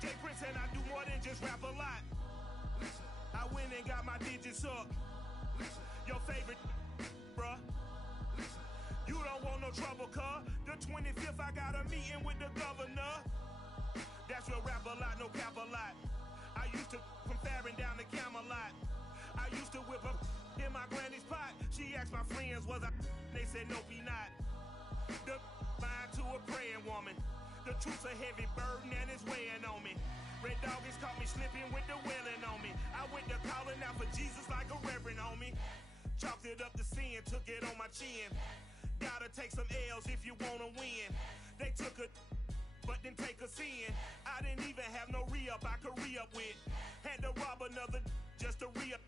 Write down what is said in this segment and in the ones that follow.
J Prince and I do more than just rap a lot. I went and got my digits up. Your favorite, bruh. You don't want no trouble, cuz. The 25th, I got a meeting with the governor. That's real rap a lot, no cap a lot. I used to from Farron down to Camelot. I used to whip up in my granny's pot. She asked my friends, was I? They said, nope, he not. The mind to a praying woman. The truth's a heavy burden and it's weighing on me. Red Dog has caught me slipping with the wailing on me. I went to calling out for Jesus like a reverend on me. Chalked it up to sin, took it on my chin. Gotta take some L's if you wanna win. They took a but didn't take a sin. I didn't even have no re-up I could re-up with. Had to rob another just to re-up.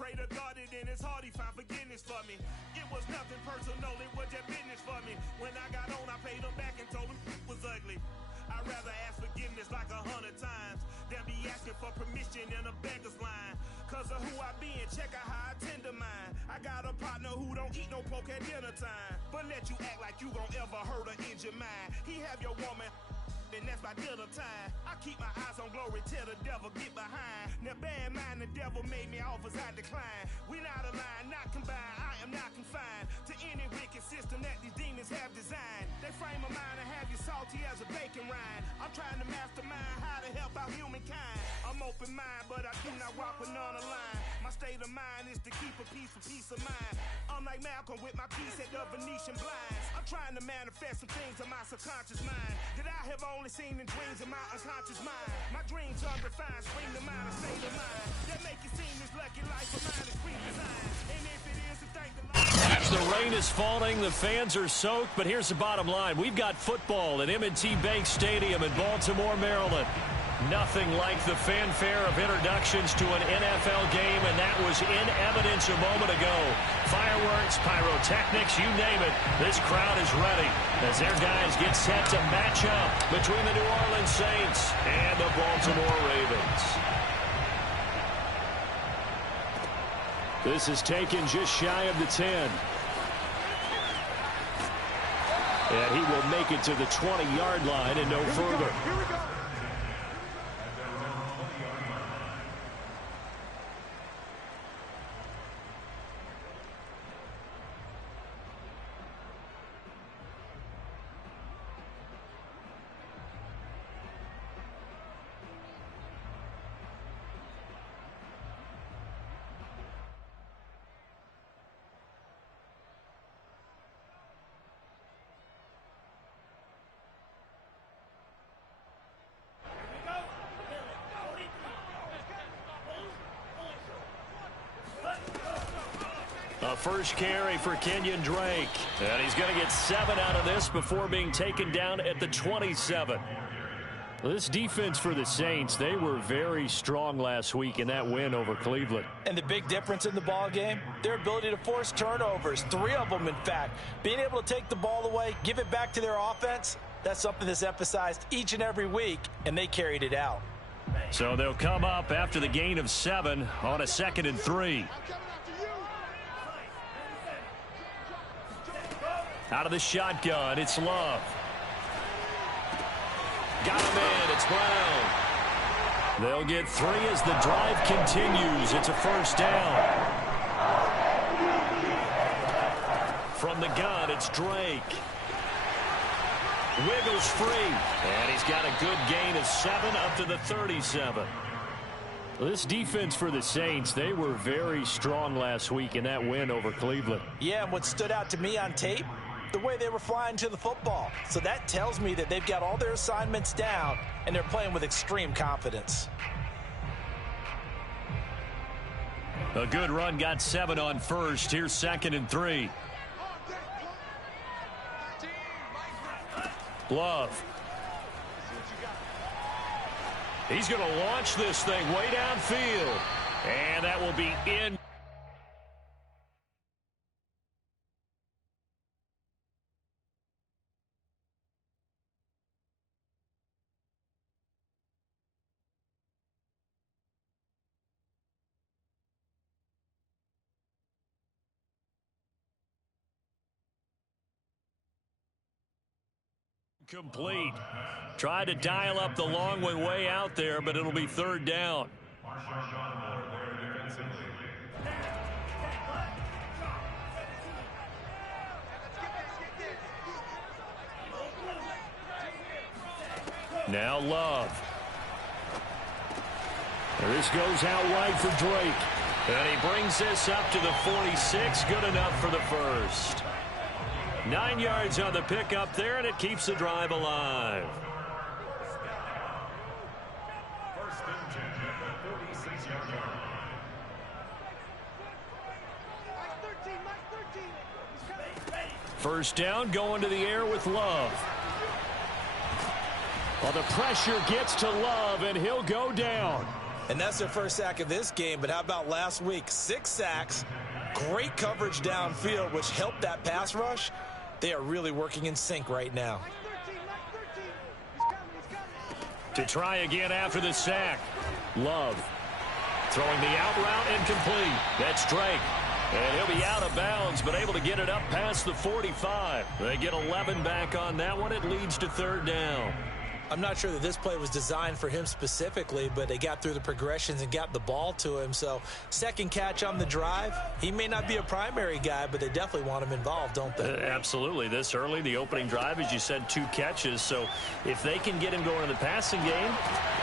Pray to God it in his heart he found forgiveness for me. It was nothing personal, it was just business for me. When I got on, I paid him back and told him it was ugly. I'd rather ask forgiveness like 100 times than be asking for permission in a beggar's line. Cause of who I be and check out how I tend to mine. I got a partner who don't eat no pork at dinner time, but let you act like you gon' ever hurt or injure mine. He have your woman and that's my dinner time. I keep my eyes on glory till the devil get behind. Now bad mind, the devil made me offers I decline. We not aligned, not combined, I am not confined to any wicked system that these demons have designed. They frame a mind and have you salty as a bacon rind. I'm trying to mastermind how to help out humankind. I'm open mind, but I do not rock with none aligned. My state of mind is to keep a peace of mind. I'm like Malcolm with my piece at the Venetian blinds. I'm trying to manifest some things in my subconscious mind that I have only seen in dreams in my unconscious mind. My dreams unrefined, scream the mind, a state of mind that make you seem this lucky life of mine is redesigned. And if it is, to thank the Lord. The rain is falling, the fans are soaked, but here's the bottom line. We've got football at M&T Bank Stadium in Baltimore, Maryland. Nothing like the fanfare of introductions to an NFL game, and that was in evidence a moment ago. Fireworks, pyrotechnics, you name it. This crowd is ready as their guys get set to match up between the New Orleans Saints and the Baltimore Ravens. This is taken just shy of the 10. And he will make it to the 20-yard line and no further. Here we go. A first carry for Kenyon Drake. And he's going to get 7 out of this before being taken down at the 27. This defense for the Saints, they were very strong last week in that win over Cleveland. And the big difference in the ball game, their ability to force turnovers, 3 of them in fact. Being able to take the ball away, give it back to their offense, that's something that's emphasized each and every week, and they carried it out. So they'll come up after the gain of 7 on a 2nd and 3. Out of the shotgun, it's Love. Got him in, it's Brown. They'll get 3 as the drive continues. It's a first down. From the gun, it's Drake. Wiggles free. And he's got a good gain of 7 up to the 37. This defense for the Saints, they were very strong last week in that win over Cleveland. Yeah, and what stood out to me on tape, the way they were flying to the football. So that tells me that they've got all their assignments down and they're playing with extreme confidence. A good run, got 7 on first. Here's 2nd and 3. Love. He's going to launch this thing way downfield. And that will be in. Complete. Tried to dial up the long way out there, but it'll be third down. Now Love. This goes out wide for Drake. And he brings this up to the 46. Good enough for the first. 9 yards on the pickup there, and it keeps the drive alive. First down, going to the air with Love. Well, the pressure gets to Love, and he'll go down. And that's their first sack of this game, but how about last week? 6 sacks, great coverage downfield, which helped that pass rush. They are really working in sync right now. To try again after the sack. Love throwing the out route incomplete. That's Drake. And he'll be out of bounds, but able to get it up past the 45. They get 11 back on that one. It leads to third down. I'm not sure that this play was designed for him specifically, but they got through the progressions and got the ball to him. So second catch on the drive. He may not be a primary guy, but they definitely want him involved, don't they? Absolutely. This early, the opening drive, as you said, 2 catches. So if they can get him going in the passing game,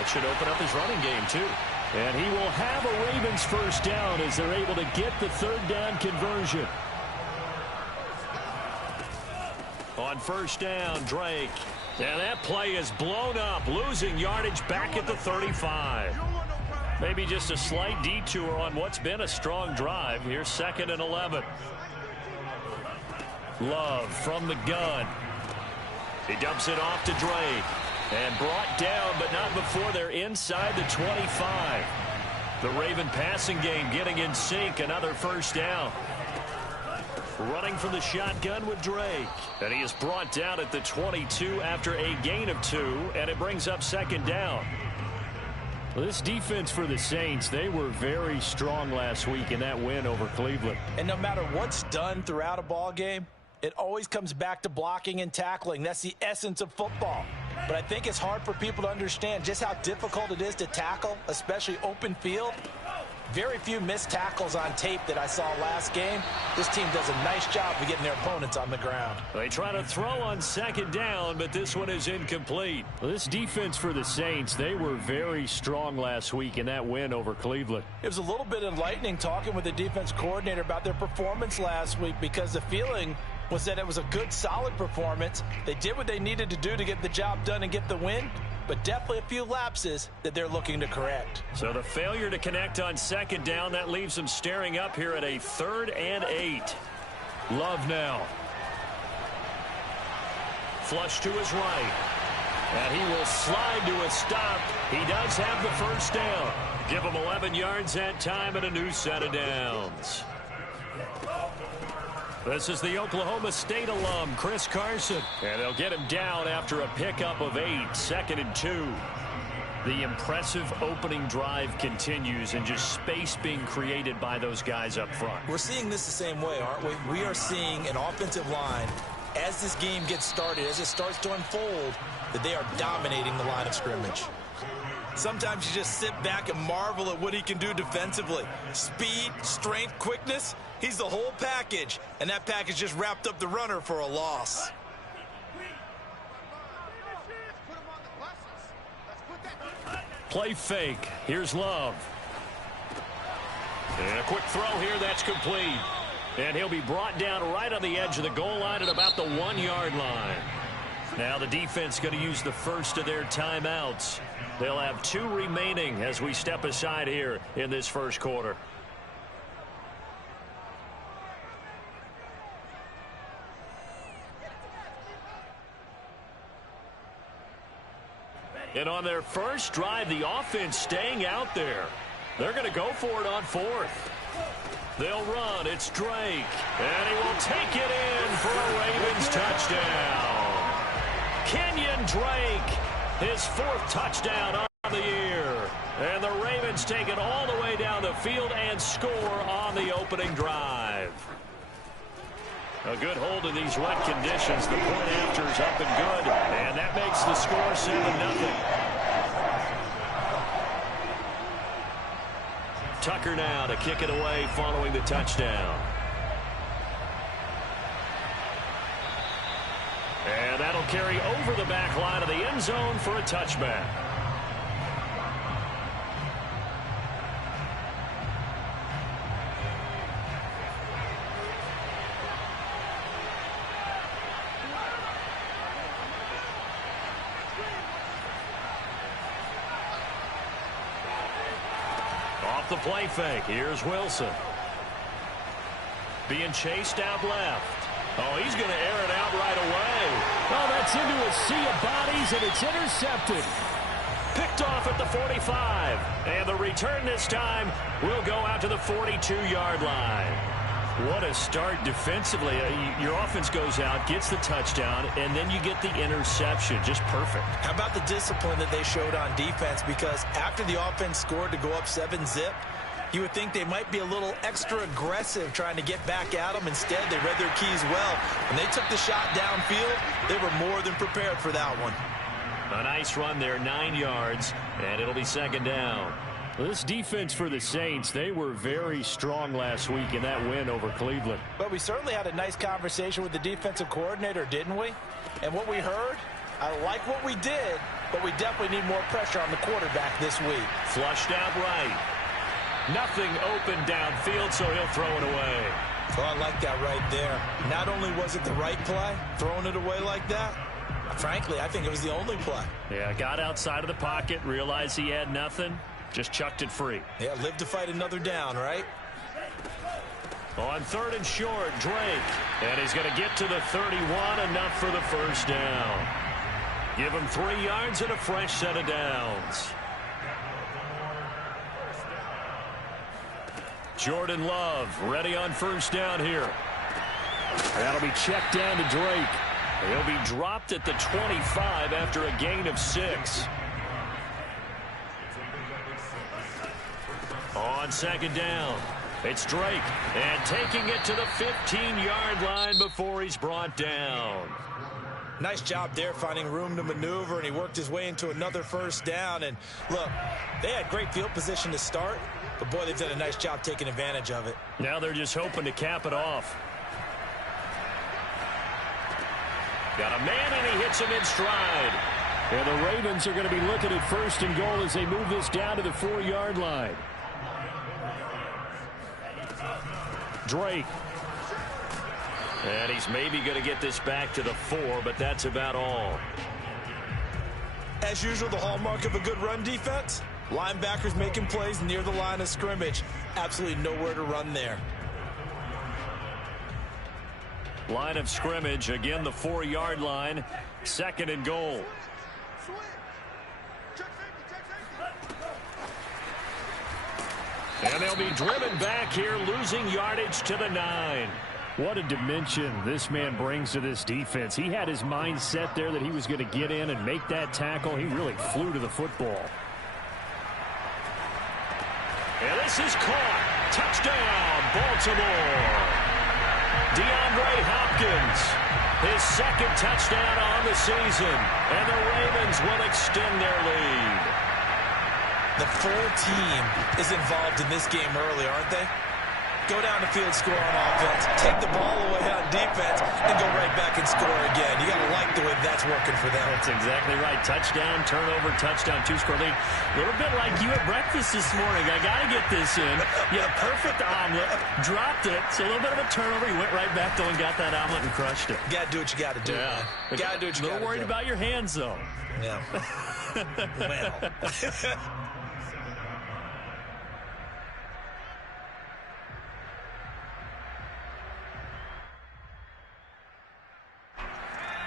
it should open up his running game too. And he will have a Ravens first down as they're able to get the third down conversion. On first down, Drake. And that play is blown up, losing yardage back at the 35. Maybe just a slight detour on what's been a strong drive. Here's 2nd and 11. Love from the gun. He dumps it off to Drake. And brought down, but not before they're inside the 25. The Raven passing game getting in sync. Another first down. Running from the shotgun with Drake. And he is brought down at the 22 after a gain of 2. And it brings up 2nd down. This defense for the Saints, they were very strong last week in that win over Cleveland. And no matter what's done throughout a ball game, it always comes back to blocking and tackling. That's the essence of football. But I think it's hard for people to understand just how difficult it is to tackle, especially open field. Very few missed tackles on tape that I saw last game. This team does a nice job of getting their opponents on the ground. They try to throw on 2nd down, but this one is incomplete. This defense for the Saints, they were very strong last week in that win over Cleveland. It was a little bit enlightening talking with the defense coordinator about their performance last week, because the feeling was that it was a good, solid performance. They did what they needed to do to get the job done and get the win, but definitely a few lapses that they're looking to correct. So the failure to connect on 2nd down, that leaves them staring up here at a 3rd and 8. Love now. Flush to his right. And he will slide to a stop. He does have the first down. Give him 11 yards that time and a new set of downs. This is the Oklahoma State alum, Chris Carson. And they'll get him down after a pickup of 8, 2nd and 2. The impressive opening drive continues, and just space being created by those guys up front. We're seeing this the same way, aren't we? We are seeing an offensive line, as this game gets started, as it starts to unfold, that they are dominating the line of scrimmage. Sometimes you just sit back and marvel at what he can do defensively. Speed, strength, quickness, he's the whole package. And that package just wrapped up the runner for a loss. Play fake. Here's Love. And a quick throw here, that's complete. And he'll be brought down right on the edge of the goal line at about the 1-yard line. Now the defense going to use the first of their timeouts. They'll have 2 remaining as we step aside here in this first quarter. And on their first drive, the offense staying out there. They're going to go for it on 4th. They'll run. It's Drake. And he will take it in for a Ravens touchdown. Kenyon Drake, his 4th touchdown on the year. And the Ravens take it all the way down the field and score on the opening drive. A good hold in these wet conditions. The point after is up and good. And that makes the score 7-0. Tucker now to kick it away following the touchdown. And that'll carry over the back line of the end zone for a touchback. Off the play fake. Here's Wilson. Being chased out left. Oh, he's going to air it out right away. Oh, that's into a sea of bodies, and it's intercepted. Picked off at the 45. And the return this time will go out to the 42-yard line. What a start defensively. Your offense goes out, gets the touchdown, and then you get the interception. Just perfect. How about the discipline that they showed on defense? Because after the offense scored to go up 7-zip, you would think they might be a little extra aggressive trying to get back at them. Instead, they read their keys well. When they took the shot downfield, they were more than prepared for that one. A nice run there, 9 yards, and it'll be second down. Well, this defense for the Saints, they were very strong last week in that win over Cleveland. But we certainly had a nice conversation with the defensive coordinator, didn't we? And what we heard, I like what we did, but we definitely need more pressure on the quarterback this week. Flushed out right. Nothing open downfield, so he'll throw it away. Oh, I like that right there. Not only was it the right play, throwing it away like that, frankly, I think it was the only play. Yeah, got outside of the pocket, realized he had nothing. Just chucked it free. Yeah, live to fight another down, right? On third and short, Drake. And he's going to get to the 31, enough for the first down. Give him 3 yards and a fresh set of downs. Jordan Love ready on first down here. That'll be checked down to Drake. He'll be dropped at the 25 after a gain of 6. On second down, it's Drake, and taking it to the 15-yard line before he's brought down. Nice job there finding room to maneuver, and he worked his way into another first down. And look, they had great field position to start, but boy, they've done a nice job taking advantage of it. Now they're just hoping to cap it off. Got a man, and he hits him in stride. And the Ravens are going to be looking at first and goal as they move this down to the 4-yard line. Drake. And he's maybe going to get this back to the 4, but that's about all. As usual, the hallmark of a good run defense, linebackers making plays near the line of scrimmage. Absolutely nowhere to run there. Line of scrimmage, again the 4-yard line, second and goal. And they'll be driven back here, losing yardage to the 9. What a dimension this man brings to this defense. He had his mind set there that he was going to get in and make that tackle. He really flew to the football. And this is caught. Touchdown, Baltimore. DeAndre Hopkins, his second touchdown on the season. And the Ravens will extend their lead. The full team is involved in this game early, aren't they? Go down the field, score on offense, take the ball away on defense, and go right back and score again. You got to like the way that's working for them. That's exactly right. Touchdown, turnover, touchdown, 2-score lead. A little bit like you at breakfast this morning. I got to get this in. You had a perfect omelet, dropped it. So a little bit of a turnover. You went right back though and got that omelet and crushed it. Got to do what you got to do. Yeah. You got to do what you got to do. A little worried about your hands though. Yeah. Well.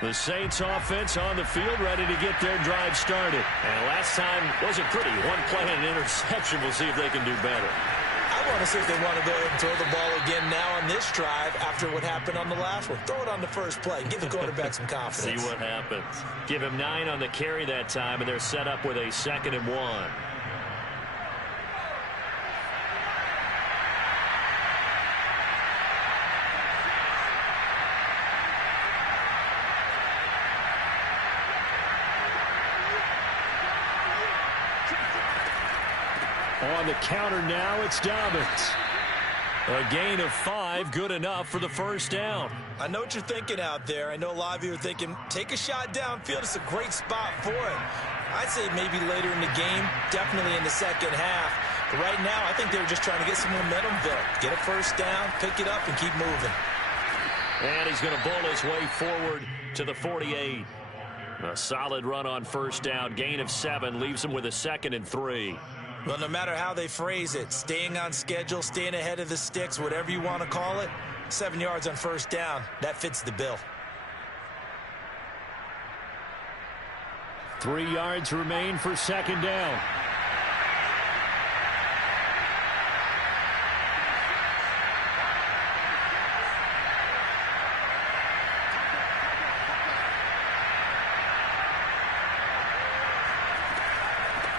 The Saints offense on the field, ready to get their drive started. And last time wasn't pretty. One play and an interception. We'll see if they can do better. I want to see if they want to go ahead and throw the ball again now on this drive after what happened on the last one. Throw it on the first play. Give the quarterback some confidence. See what happens. Give him 9 on the carry that time, and they're set up with a 2nd and 1. On the counter now, it's Dobbins. A gain of 5, good enough for the first down. I know what you're thinking out there. I know a lot of you are thinking, take a shot downfield. It's a great spot for it. I'd say maybe later in the game, definitely in the second half. But right now, I think they were just trying to get some momentum built. Get a first down, pick it up, and keep moving. And he's going to bowl his way forward to the 48. A solid run on first down. Gain of 7 leaves him with a 2nd and 3. Well, no matter how they phrase it, staying on schedule, staying ahead of the sticks, whatever you want to call it, 7 yards on first down, that fits the bill. 3 yards remain for second down.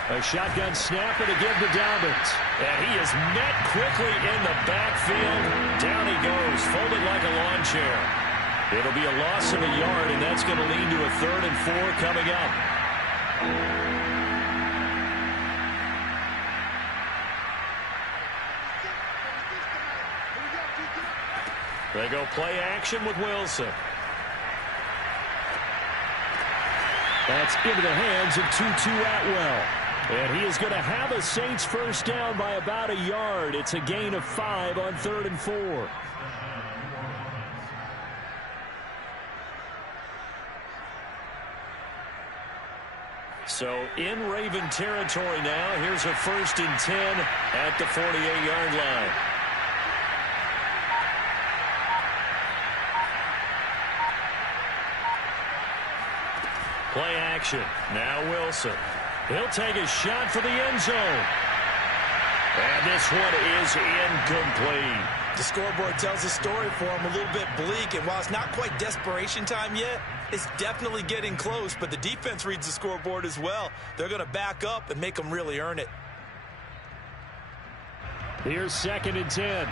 A shotgun snap and a give to Dobbins. And he is met quickly in the backfield. Down he goes, folded like a lawn chair. It'll be a loss of a yard, and that's going to lead to a 3rd and 4 coming up. They go play action with Wilson. That's into the hands of Tutu Atwell. And he is going to have a Saints first down by about a yard. It's a gain of 5 on 3rd and 4. So in Raven territory now. Here's a 1st and 10 at the 48-yard line. Play action. Now Wilson. He'll take a shot for the end zone. And this one is incomplete. The scoreboard tells a story for him, a little bit bleak, and while it's not quite desperation time yet, it's definitely getting close, but the defense reads the scoreboard as well. They're going to back up and make them really earn it. Here's 2nd and 10.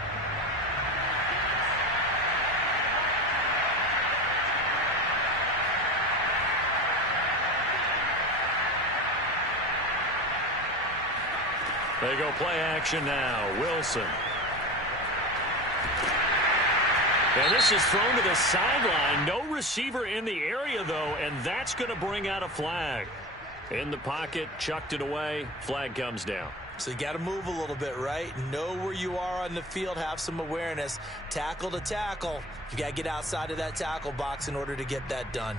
They go play action now. Wilson. And this is thrown to the sideline. No receiver in the area, though, and that's going to bring out a flag. In the pocket, chucked it away. Flag comes down. So you got to move a little bit, right? Know where you are on the field. Have some awareness. Tackle to tackle. You got to get outside of that tackle box in order to get that done.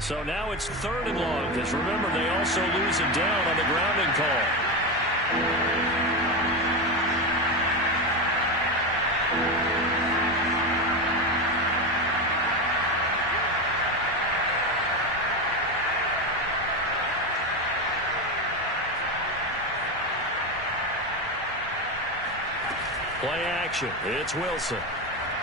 So now it's 3rd and long, because remember, they also lose it down on the grounding call. Play action. It's Wilson.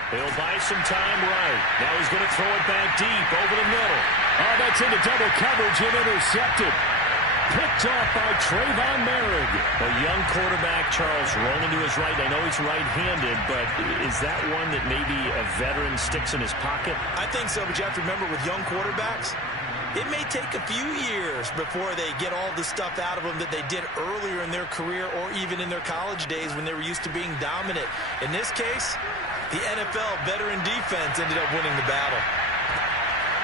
He'll buy some time right. Now he's going to throw it back deep over the middle. Oh, that's into double coverage and intercepted. Picked off by Trayvon Merrick. A young quarterback, Charles, rolling to his right. I know he's right-handed, but is that one that maybe a veteran sticks in his pocket? I think so, but you have to remember with young quarterbacks, it may take a few years before they get all the stuff out of them that they did earlier in their career or even in their college days when they were used to being dominant. In this case, the NFL veteran defense ended up winning the battle.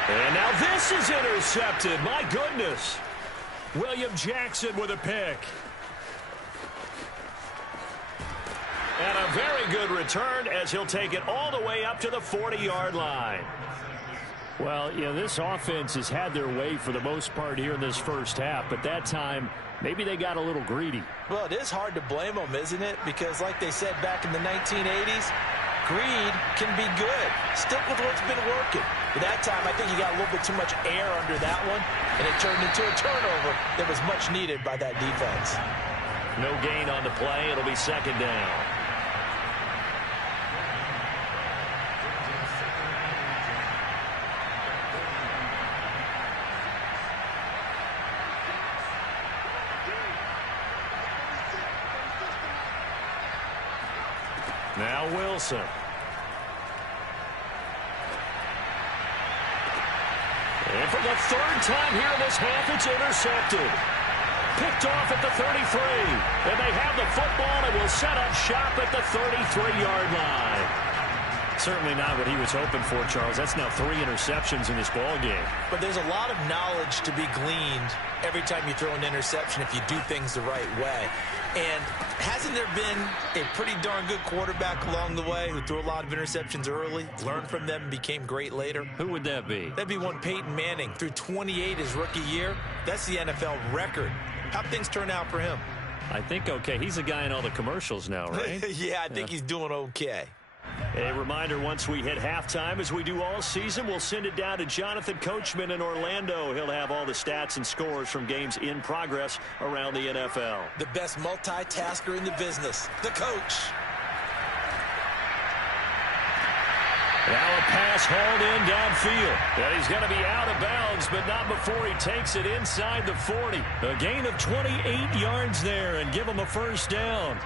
And now this is intercepted. My goodness. William Jackson with a pick. And a very good return as he'll take it all the way up to the 40-yard line. Well, you know, this offense has had their way for the most part here in this first half, but that time, maybe they got a little greedy. Well, it is hard to blame them, isn't it? Because like they said back in the 1980s, greed can be good. Stick with what's been working. But that time, I think he got a little bit too much air under that one, and it turned into a turnover that was much needed by that defense. No gain on the play. It'll be 2nd down. Now Wilson. And for the 3rd time here in this half, it's intercepted. Picked off at the 33. And they have the football and will set up shop at the 33-yard line. Certainly not what he was hoping for, Charles. That's now 3 interceptions in this ball game. But there's a lot of knowledge to be gleaned every time you throw an interception if you do things the right way. And hasn't there been a pretty darn good quarterback along the way who threw a lot of interceptions early, learned from them, and became great later? Who would that be? That'd be one Peyton Manning. Threw 28 his rookie year. That's the NFL record. How'd things turn out for him? I think okay. He's a guy in all the commercials now, right? Yeah, I think he's doing okay. A reminder, once we hit halftime, as we do all season, we'll send it down to Jonathan Coachman in Orlando. He'll have all the stats and scores from games in progress around the NFL. The best multitasker in the business, the coach. Now a pass hauled in downfield. And he's going to be out of bounds, but not before he takes it inside the 40. A gain of 28 yards there and give him a first down.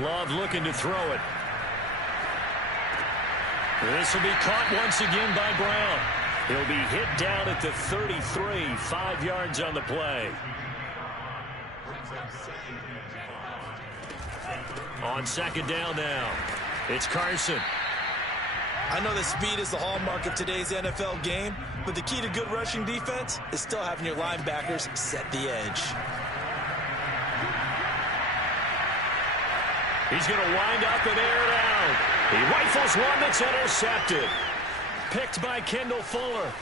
Love looking to throw it. This will be caught once again by Brown. He'll be hit down at the 33, 5 yards on the play. On second down now, it's Carson. I know that speed is the hallmark of today's NFL game, but the key to good rushing defense is still having your linebackers set the edge. He's going to wind up and air it out. He rifles one that's intercepted. Picked by Kendall Fuller.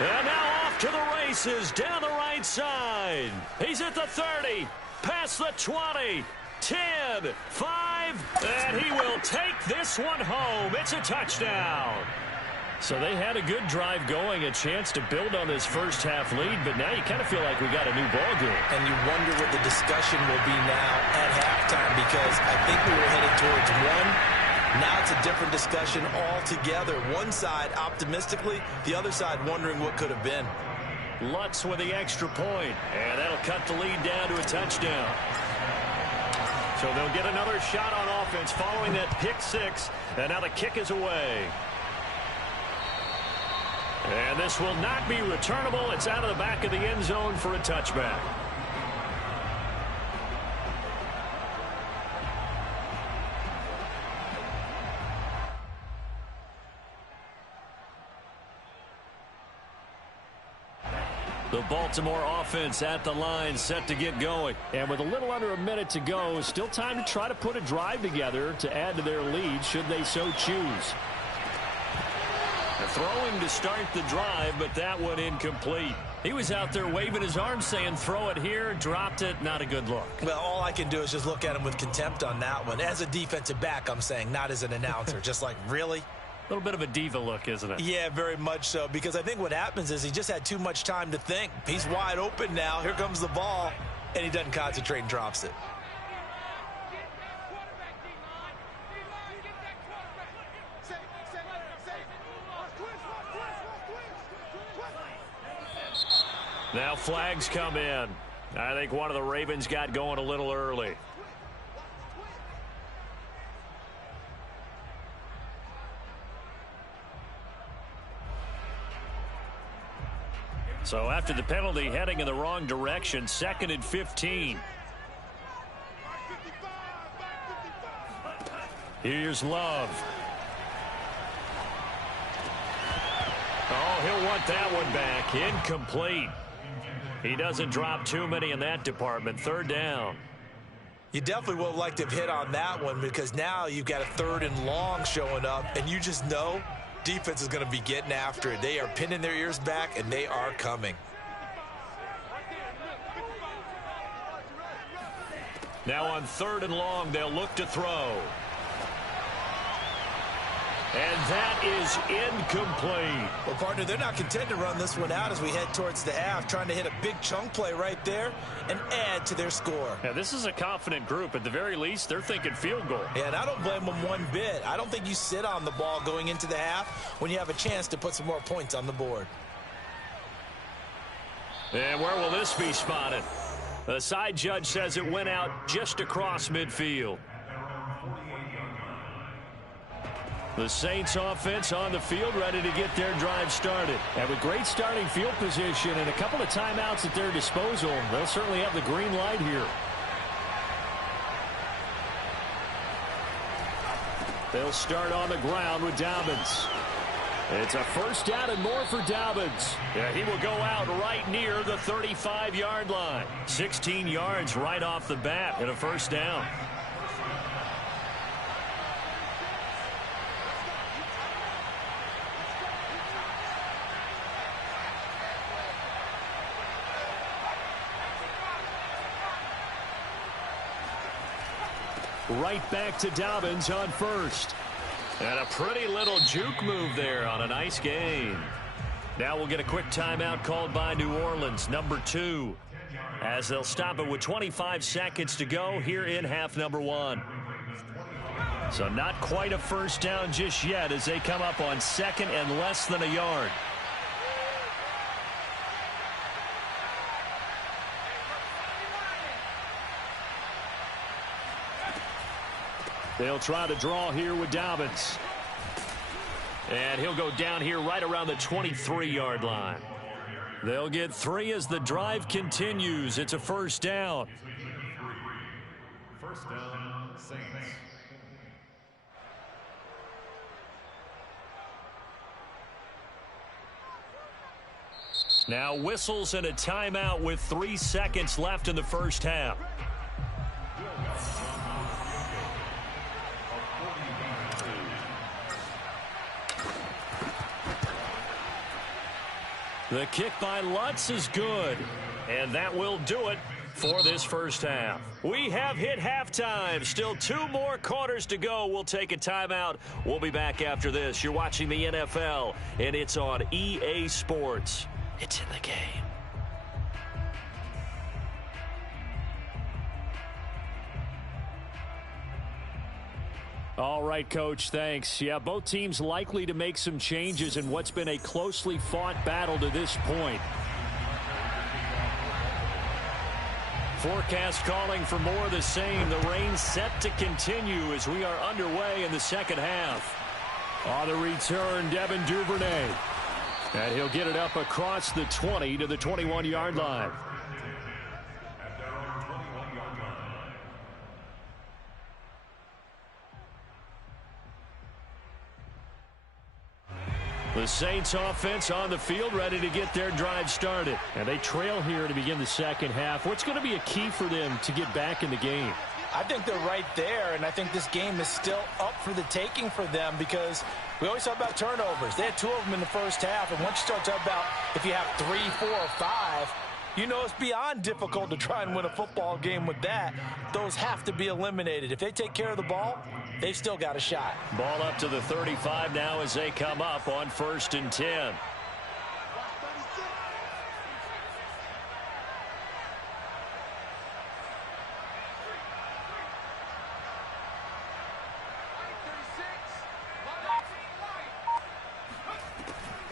And now off to the races down the right side. He's at the 30, past the 20, 10, 5, and he will take this one home. It's a touchdown. So they had a good drive going, a chance to build on this first half lead, but now you kind of feel like we got a new ball game. And you wonder what the discussion will be now at halftime, because I think we were headed towards one. Now it's a different discussion altogether. One side optimistically, the other side wondering what could have been. Lutz with the extra point, and that'll cut the lead down to a touchdown. So they'll get another shot on offense following that pick six, and now the kick is away. And this will not be returnable. It's out of the back of the end zone for a touchback. The Baltimore offense at the line, set to get going. And with a little under a minute to go, still time to try to put a drive together to add to their lead should they so choose. Throwing to start the drive, but that one incomplete. He was out there waving his arms saying, throw it here, dropped it, not a good look. Well, all I can do is just look at him with contempt on that one. As a defensive back, I'm saying, not as an announcer. Just like, really? A little bit of a diva look, isn't it? Yeah, very much so, because I think what happens is he just had too much time to think. He's wide open now. Here comes the ball, and he doesn't concentrate and drops it. Now flags come in. I think one of the Ravens got going a little early. So after the penalty, heading in the wrong direction, 2nd and 15. Here's Love. Oh, he'll want that one back. Incomplete. He doesn't drop too many in that department. 3rd down. You definitely would have liked to have hit on that one, because now you've got a 3rd and long showing up, and you just know defense is going to be getting after it. They are pinning their ears back, and they are coming. Now on 3rd and long, they'll look to throw. And that is incomplete. Well, partner, they're not content to run this one out as we head towards the half, trying to hit a big chunk play right there and add to their score. Yeah, this is a confident group. At the very least, they're thinking field goal. Yeah, and I don't blame them one bit. I don't think you sit on the ball going into the half when you have a chance to put some more points on the board. And where will this be spotted? The side judge says it went out just across midfield. The Saints offense on the field, ready to get their drive started. And with great starting field position and a couple of timeouts at their disposal, they'll certainly have the green light here. They'll start on the ground with Dobbins. It's a first down and more for Dobbins. Yeah, he will go out right near the 35-yard line. 16 yards right off the bat and a first down. Right back to Dobbins on first. And a pretty little juke move there on a nice gain. Now we'll get a quick timeout called by New Orleans, number 2, as they'll stop it with 25 seconds to go here in half number 1. So not quite a first down just yet as they come up on second and less than a yard. They'll try to draw here with Dobbins. And he'll go down here right around the 23-yard line. They'll get 3 as the drive continues. It's a first down. First down, Saints. Now whistles and a timeout with 3 seconds left in the first half. The kick by Lutz is good, and that will do it for this first half. We have hit halftime. Still 2 more quarters to go. We'll take a timeout. We'll be back after this. You're watching the NFL, and it's on EA Sports. It's in the game. All right, Coach, thanks. Yeah, both teams likely to make some changes in what's been a closely fought battle to this point. Forecast calling for more of the same. The rain set to continue as we are underway in the second half. On the return, Devin Duvernay. And he'll get it up across the 20 to the 21-yard line. The Saints offense on the field ready to get their drive started. And they trail here to begin the second half. What's going to be a key for them to get back in the game? I think they're right there, and I think this game is still up for the taking for them because we always talk about turnovers. They had 2 of them in the first half, and once you start talking about if you have 3, 4, or 5, you know it's beyond difficult to try and win a football game with that. Those have to be eliminated. If they take care of the ball, they've still got a shot. Ball up to the 35 now as they come up on 1st and 10.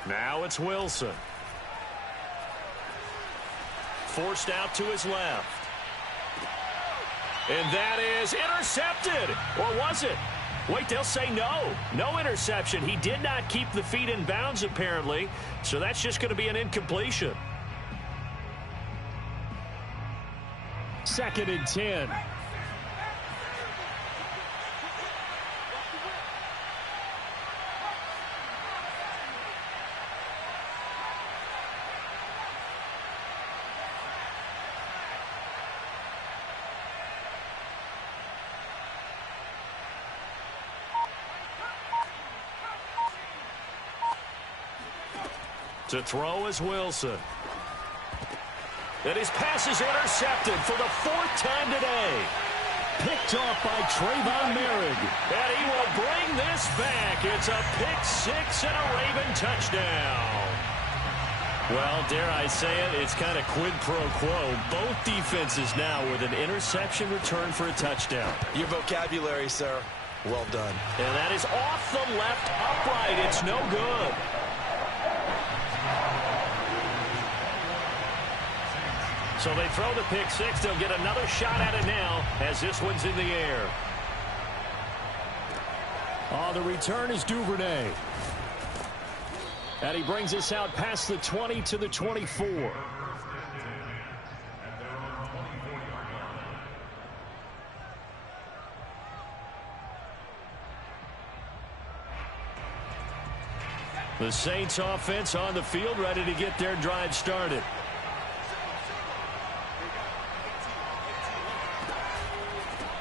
Now it's Wilson. Forced out to his left. And that is intercepted. Or was it? Wait, they'll say no. No interception. He did not keep the feet in bounds, apparently. So that's just going to be an incompletion. 2nd and 10. To throw is Wilson. And his pass is intercepted for the 4th time today. Picked off by Trayvon Merrick. And he will bring this back. It's a pick 6 and a Raven touchdown. Well, dare I say it, it's kind of quid pro quo. Both defenses now with an interception return for a touchdown. Your vocabulary, sir. Well done. And that is off the left upright. It's no good. So they throw the pick 6. They'll get another shot at it now as this one's in the air. On the return is Duvernay. And he brings us out past the 20 to the 24. The Saints offense on the field, ready to get their drive started.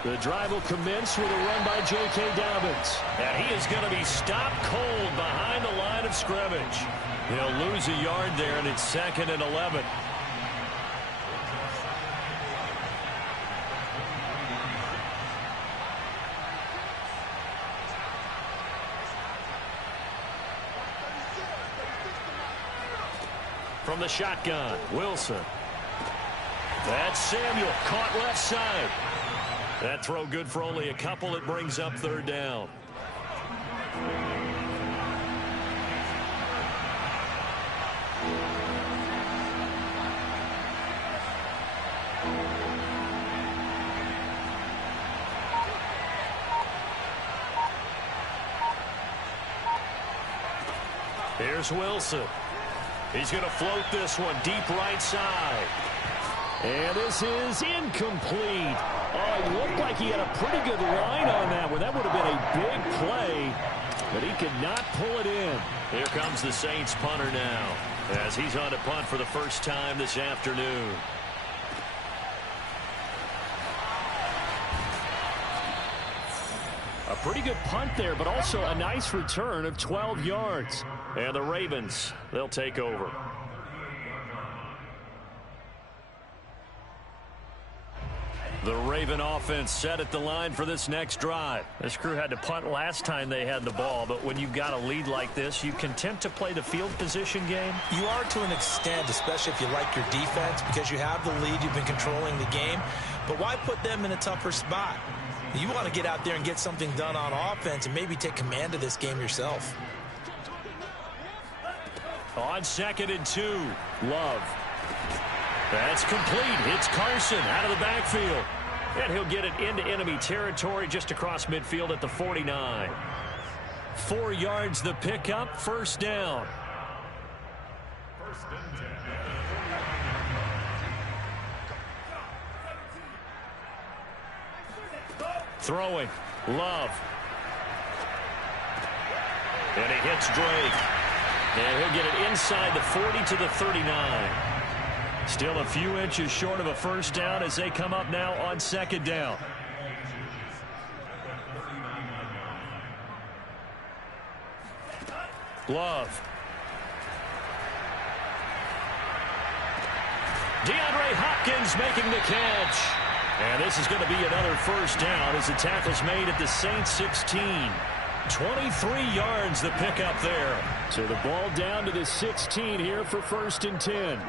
The drive will commence with a run by J.K. Dobbins. And he is going to be stopped cold behind the line of scrimmage. He'll lose a yard there, and it's 2nd and 11. From the shotgun, Wilson. That's Samuel, caught left side. That throw good for only a couple. It brings up 3rd down. Here's Wilson. He's going to float this one deep right side. And this is incomplete. Oh, he looked like he had a pretty good line on that one. That would have been a big play, but he could not pull it in. Here comes the Saints punter now, as he's on to punt for the first time this afternoon. A pretty good punt there, but also a nice return of 12 yards. And the Ravens, they'll take over. The Raven offense set at the line for this next drive. This crew had to punt last time they had the ball, but when you've got a lead like this, you content to play the field position game? You are to an extent, especially if you like your defense, because you have the lead, you've been controlling the game. But why put them in a tougher spot? You want to get out there and get something done on offense and maybe take command of this game yourself. On 2nd and 2, Love. That's complete. It's Carson out of the backfield. And he'll get it into enemy territory just across midfield at the 49. 4 yards the pickup, 1st down. Throwing, Love. And he hits Drake. And he'll get it inside the 40 to the 39. Still a few inches short of a 1st down as they come up now on 2nd down. Love. DeAndre Hopkins making the catch. And this is going to be another 1st down as the tackle's made at the Saints 16. 23 yards the pickup there. So the ball down to the 16 here for 1st and 10.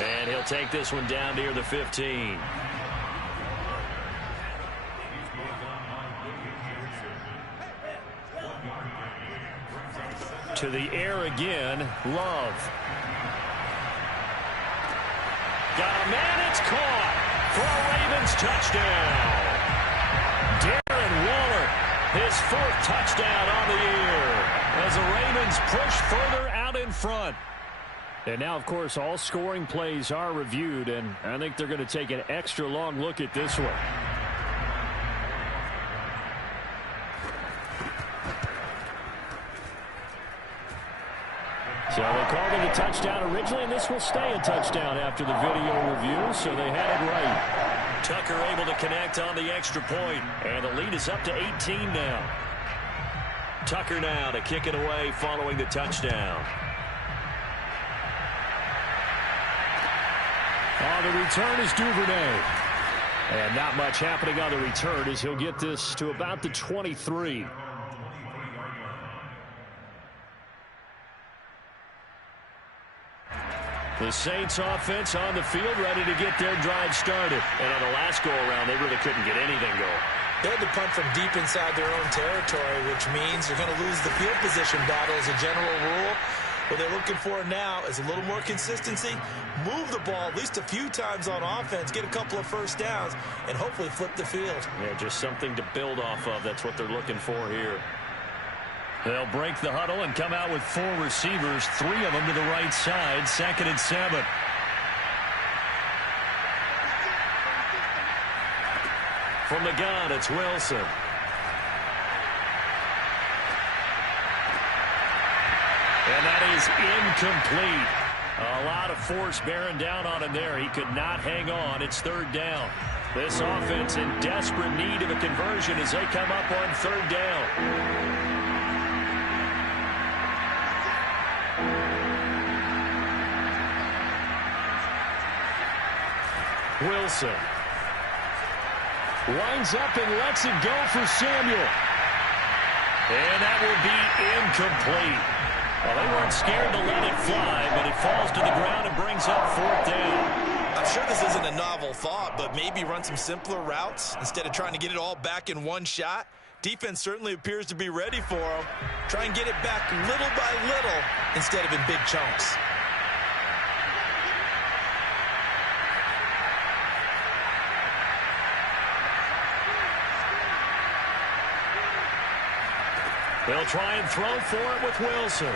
And he'll take this one down near the 15. To the air again, Love. Got a man, it's caught for a Ravens touchdown. Darren Waller, his 4th touchdown on the year as the Ravens push further out in front. And now, of course, all scoring plays are reviewed, and I think they're going to take an extra long look at this one. So they called it a touchdown originally, and this will stay a touchdown after the video review, so they had it right. Tucker able to connect on the extra point, and the lead is up to 18 now. Tucker now to kick it away following the touchdown. On the return is Duvernay. And not much happening on the return as he'll get this to about the 23. The Saints offense on the field ready to get their drive started. And on the last go-around, they really couldn't get anything going. They had to punt from deep inside their own territory, which means you're going to lose the field position battle as a general rule. What they're looking for now is a little more consistency, move the ball at least a few times on offense, get a couple of first downs, and hopefully flip the field. Yeah, just something to build off of. That's what they're looking for here. They'll break the huddle and come out with 4 receivers, 3 of them to the right side, 2nd and 7. From the gun, it's Wilson. And that is incomplete. A lot of force bearing down on him there. He could not hang on. It's 3rd down. This offense in desperate need of a conversion as they come up on 3rd down. Wilson winds up and lets it go for Samuel. And that will be incomplete. Well, they weren't scared to let it fly, but it falls to the ground and brings up 4th down. I'm sure this isn't a novel thought, but maybe run some simpler routes instead of trying to get it all back in one shot. Defense certainly appears to be ready for them. Try and get it back little by little instead of in big chunks. They'll try and throw for it with Wilson.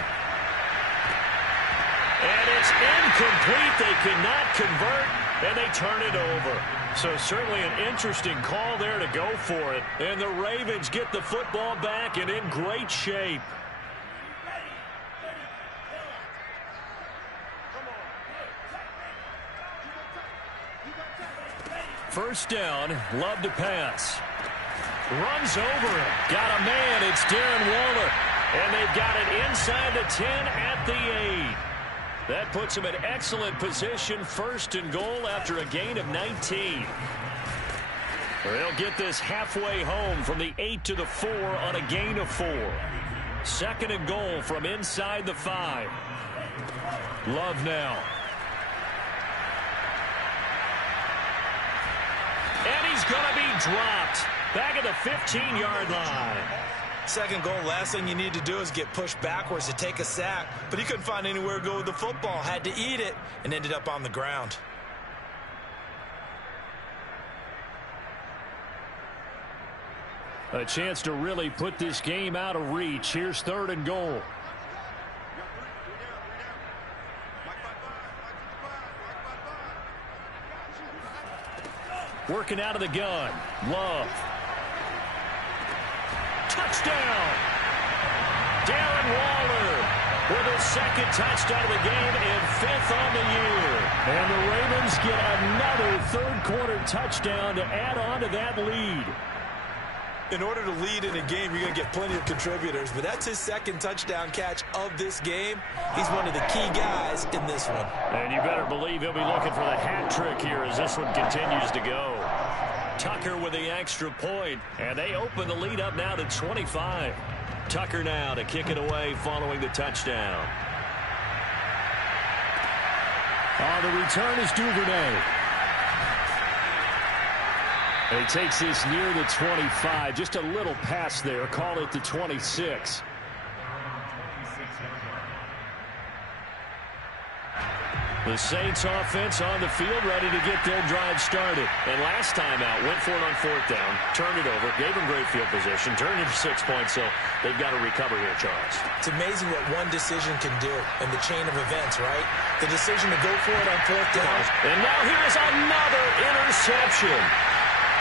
And it's incomplete. They cannot convert, and they turn it over. So certainly an interesting call there to go for it. And the Ravens get the football back and in great shape. First down, Love to pass. Runs over him. Got a man. It's Darren Waller. And they've got it inside the 10 at the 8. That puts him in excellent position. 1st and goal after a gain of 19. They'll get this halfway home from the 8 to the 4 on a gain of 4. 2nd and goal from inside the 5. Love now. And he's going to be dropped. Back at the 15-yard line. 2nd goal, last thing you need to do is get pushed backwards to take a sack. But he couldn't find anywhere to go with the football. Had to eat it and ended up on the ground. A chance to really put this game out of reach. Here's 3rd and goal. Working out of the gun. Love. Touchdown! Darren Waller with his 2nd touchdown of the game and 5th on the year. And the Ravens get another 3rd quarter touchdown to add on to that lead. In order to lead in a game, you're going to get plenty of contributors, but that's his 2nd touchdown catch of this game. He's one of the key guys in this one. And you better believe he'll be looking for the hat trick here as this one continues to go. Tucker with the extra point, and they open the lead up now to 25. Tucker now to kick it away following the touchdown. The return is Duvernay. He takes this near the 25. Just a little pass there. Call it the 26. The Saints offense on the field ready to get their drive started. And last time out, went for it on 4th down, turned it over, gave them great field position, turned it to 6 points, so they've got to recover here, Charles. It's amazing what one decision can do in the chain of events, right? The decision to go for it on 4th down. And now here's another interception.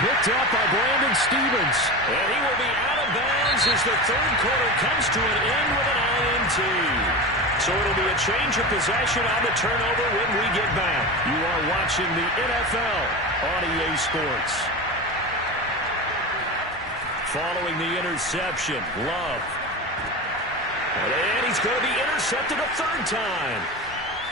Picked up by Brandon Stevens. And he will be out of bounds as the 3rd quarter comes to an end with an INT. So it'll be a change of possession on the turnover when we get back. You are watching the NFL on EA Sports. Following the interception, Love. And he's going to be intercepted a 3rd time.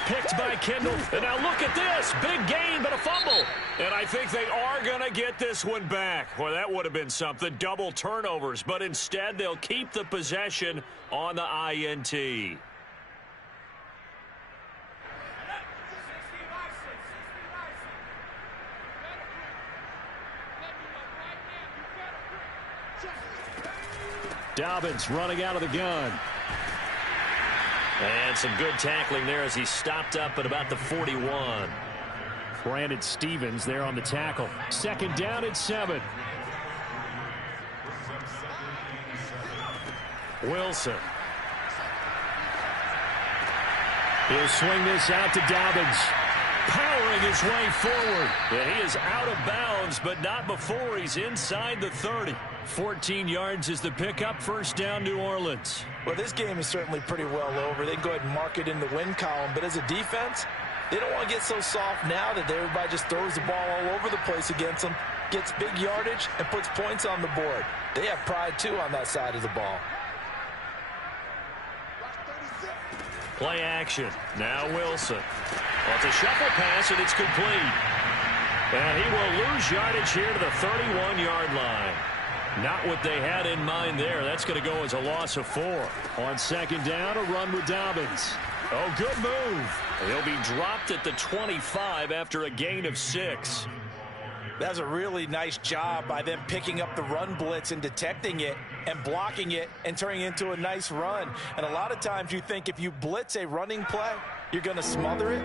Picked by Kendall. And now look at this. Big gain, but a fumble. And I think they are going to get this one back. Well, that would have been something. Double turnovers. But instead, they'll keep the possession on the INT. Dobbins running out of the gun. And some good tackling there as he stopped up at about the 41. Brandon Stevens there on the tackle. Second down at 7. Wilson. He'll swing this out to Dobbins. Powering his way forward. And he is out of bounds, but not before he's inside the 30. 14 yards is the pickup. First down, New Orleans. Well, this game is certainly pretty well over. They can go ahead and mark it in the win column. But as a defense, they don't want to get so soft now that everybody just throws the ball all over the place against them, gets big yardage, and puts points on the board. They have pride, too, on that side of the ball. Play action. Now Wilson. Well, it's a shuffle pass, and it's complete. And he will lose yardage here to the 31-yard line. Not what they had in mind there. That's going to go as a loss of 4. On second down, a run with Dobbins. Oh, good move. He'll be dropped at the 25 after a gain of 6. That's a really nice job by them picking up the run blitz and detecting it and blocking it and turning it into a nice run. And a lot of times you think if you blitz a running play, you're going to smother it.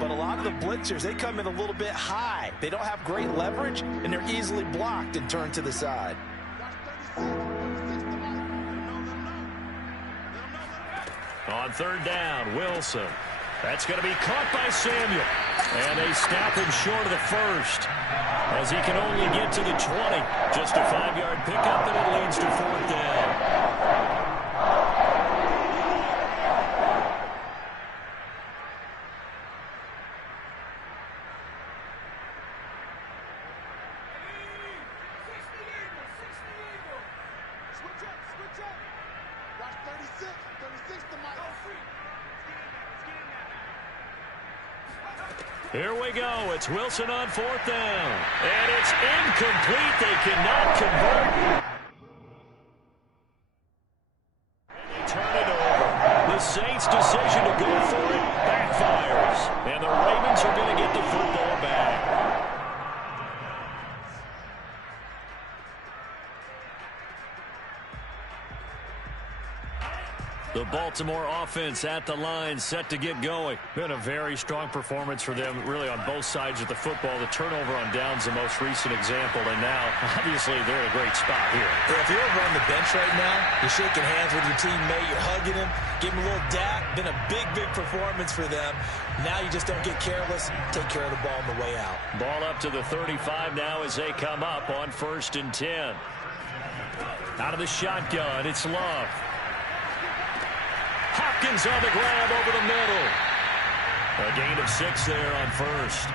But a lot of the blitzers, they come in a little bit high. They don't have great leverage, and they're easily blocked and turned to the side. On third down, Wilson. That's going to be caught by Samuel. And they stop him short of the first as he can only get to the 20. Just a 5-yard pickup, and it leads to fourth down. Here we go. It's Wilson on fourth down. And it's incomplete. They cannot convert. They turn it over. The Saints' decision to go for it backfires. And the Ravens are going to get the football back. The Baltimore offense at the line, set to get going. Been a very strong performance for them, really, on both sides of the football. The turnover on downs, the most recent example, and now, obviously, they're in a great spot here. Yeah, if you're over on the bench right now, you're shaking hands with your teammate, you're hugging him, giving him a little dap. Been a big, big performance for them. Now you just don't get careless. Take care of the ball on the way out. Ball up to the 35 now as they come up on 1st and 10. Out of the shotgun, it's Love. Hopkins on the grab over the middle. A gain of 6 there on first.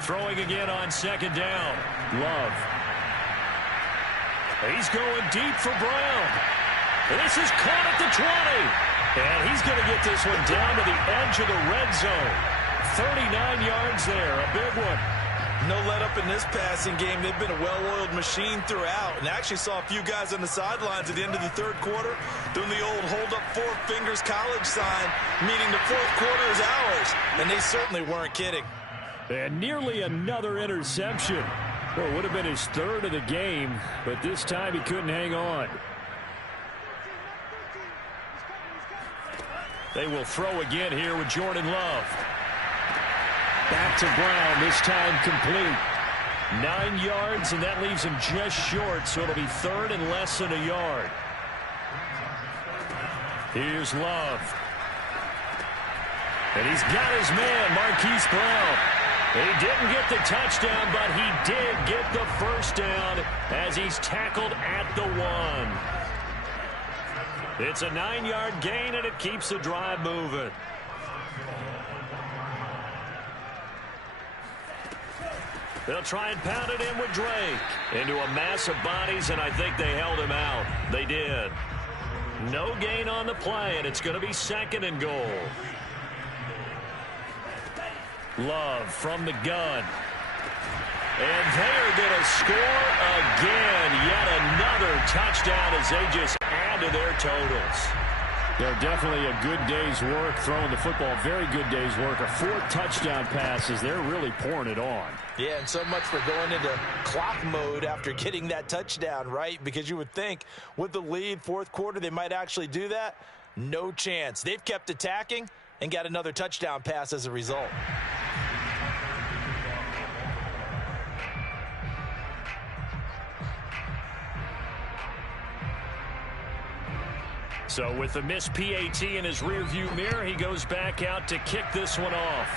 Throwing again on second down. Love. He's going deep for Brown. This is caught at the 20. And he's going to get this one down to the edge of the red zone. 39 yards there, a big one. No let up in this passing game. They've been a well-oiled machine throughout. And I actually saw a few guys on the sidelines at the end of the third quarter doing the old hold up 4 fingers college sign, meaning the fourth quarter is ours. And they certainly weren't kidding. And nearly another interception. Well, it would have been his 3rd of the game, but this time he couldn't hang on. They will throw again here with Jordan Love. Back to Brown, this time complete. 9 yards, and that leaves him just short, so it'll be 3rd and less than a yard. Here's Love. And he's got his man, Marquise Brown. He didn't get the touchdown, but he did get the first down as he's tackled at the 1. It's a 9-yard gain, and it keeps the drive moving. They'll try and pound it in with Drake. Into a mass of bodies, and I think they held him out. They did. No gain on the play, and it's going to be 2nd and goal. Love from the gun. And they're going to score again. Yet another touchdown as they just add to their totals. They're definitely a good day's work throwing the football. Very good day's work. A 4 touchdown passes. They're really pouring it on. Yeah, and so much for going into clock mode after getting that touchdown, right? Because you would think with the lead, fourth quarter, they might actually do that. No chance. They've kept attacking and got another touchdown pass as a result. So with the missed PAT in his rearview mirror, he goes back out to kick this one off.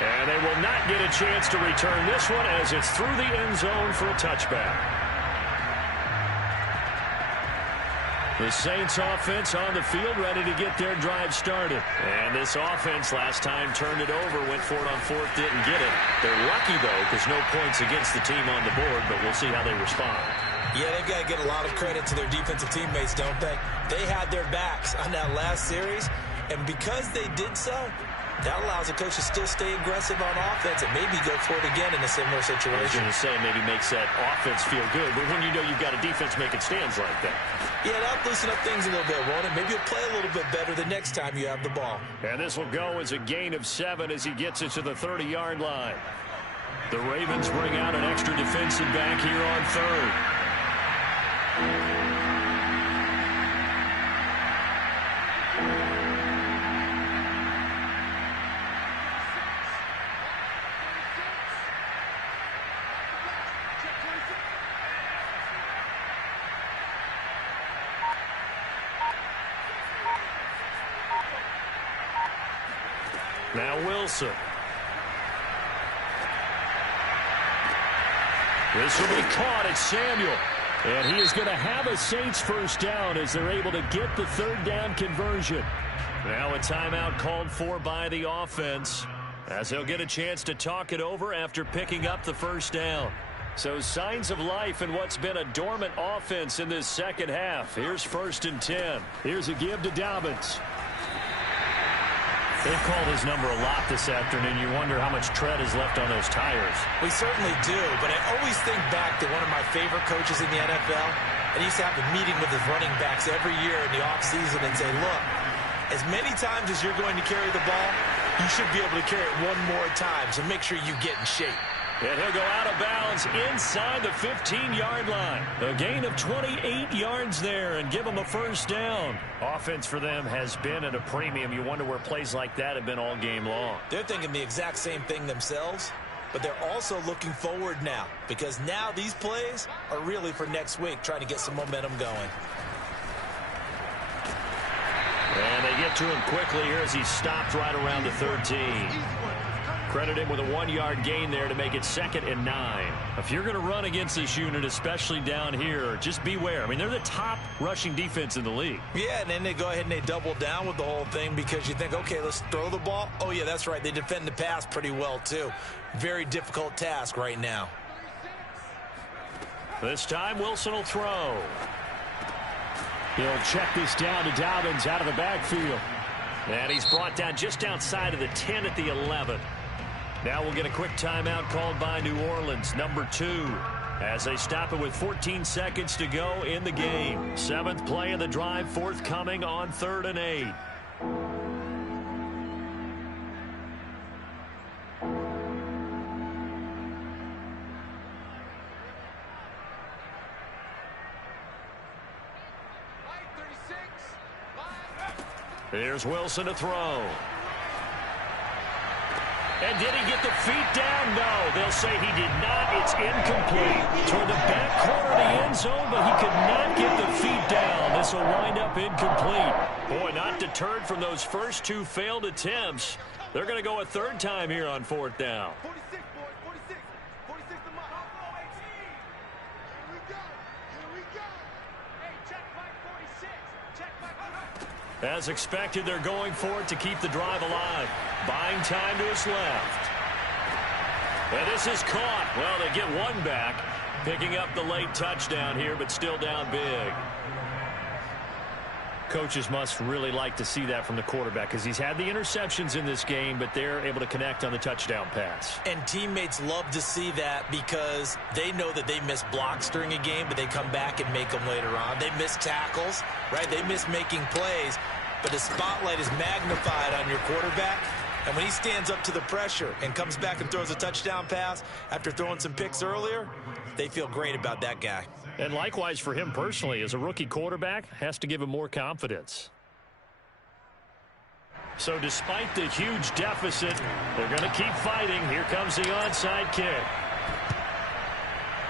And they will not get a chance to return this one as it's through the end zone for a touchback. The Saints offense on the field ready to get their drive started. And this offense last time turned it over, went for it on fourth, didn't get it. They're lucky, though, because no points against the team on the board, but we'll see how they respond. Yeah, they've got to get a lot of credit to their defensive teammates, don't they? They had their backs on that last series, and because they did so, that allows the coach to still stay aggressive on offense and maybe go for it again in a similar situation. I was going to say maybe makes that offense feel good, but when you know you've got a defense making stands like that. Yeah, that'll loosen up things a little bit, won't it? Maybe you'll play a little bit better the next time you have the ball. And this will go as a gain of 7 as he gets it to the 30-yard line. The Ravens bring out an extra defensive back here on third. Now Wilson. This will be caught. It's Samuel. And he is going to have a Saints first down as they're able to get the third down conversion. Now a timeout called for by the offense as they'll get a chance to talk it over after picking up the first down. So signs of life in what's been a dormant offense in this second half. Here's 1st and 10. Here's a give to Dobbins. They've called his number a lot this afternoon. You wonder how much tread is left on those tires. We certainly do, but I always think back to one of my favorite coaches in the NFL. And he used to have a meeting with his running backs every year in the offseason and say, look, as many times as you're going to carry the ball, you should be able to carry it one more time, so make sure you get in shape. And he'll go out of bounds inside the 15-yard line. A gain of 28 yards there and give them a first down. Offense for them has been at a premium. You wonder where plays like that have been all game long. They're thinking the exact same thing themselves, but they're also looking forward now because now these plays are really for next week, trying to get some momentum going. And they get to him quickly here as he stopped right around the 13. Credit him with a 1-yard gain there to make it 2nd and 9. If you're going to run against this unit, especially down here, just beware. I mean, they're the top rushing defense in the league. Yeah, and then they go ahead and they double down with the whole thing because you think, okay, let's throw the ball. Oh, yeah, that's right. They defend the pass pretty well, too. Very difficult task right now. This time, Wilson will throw. He'll check this down to Dobbins out of the backfield. And he's brought down just outside of the 10 at the 11. Now we'll get a quick timeout called by New Orleans, number 2, as they stop it with 14 seconds to go in the game. 7th play of the drive, forthcoming on 3rd and 8. Here's Wilson to throw. And did he get the feet down? No, they'll say he did not. It's incomplete. Toward the back corner of the end zone, but he could not get the feet down. This will wind up incomplete. Boy, not deterred from those first 2 failed attempts. They're going to go a 3rd time here on 4th down. 46, boys, 46. 46 to my Buffalo 18. Here we go. Here we go. Hey, check back 46. Check back. As expected, they're going for it to keep the drive alive. Buying time to his left. And this is caught. Well, they get one back. Picking up the late touchdown here, but still down big. Coaches must really like to see that from the quarterback because he's had the interceptions in this game, but they're able to connect on the touchdown pass. And teammates love to see that because they know that they miss blocks during a game, but they come back and make them later on. They miss tackles, right? They miss making plays, but the spotlight is magnified on your quarterback. And when he stands up to the pressure and comes back and throws a touchdown pass after throwing some picks earlier, they feel great about that guy. And likewise for him personally, as a rookie quarterback, has to give him more confidence. So despite the huge deficit, they're going to keep fighting. Here comes the onside kick.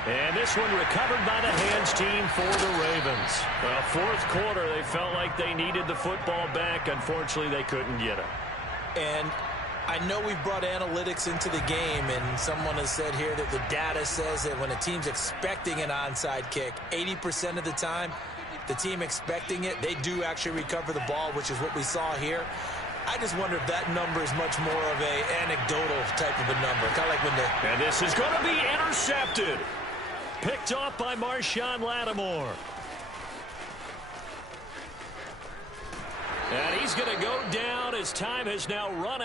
And this one recovered by the hands team for the Ravens. Well, fourth quarter, they felt like they needed the football back. Unfortunately, they couldn't get it. And I know we've brought analytics into the game, and someone has said here that the data says that when a team's expecting an onside kick, 80% of the time, the team expecting it, they do actually recover the ball, which is what we saw here. I just wonder if that number is much more of an anecdotal type of a number. Kind of like when the... And this is going to be intercepted. Picked off by Marshawn Lattimore. And he's going to go down as time has now run out.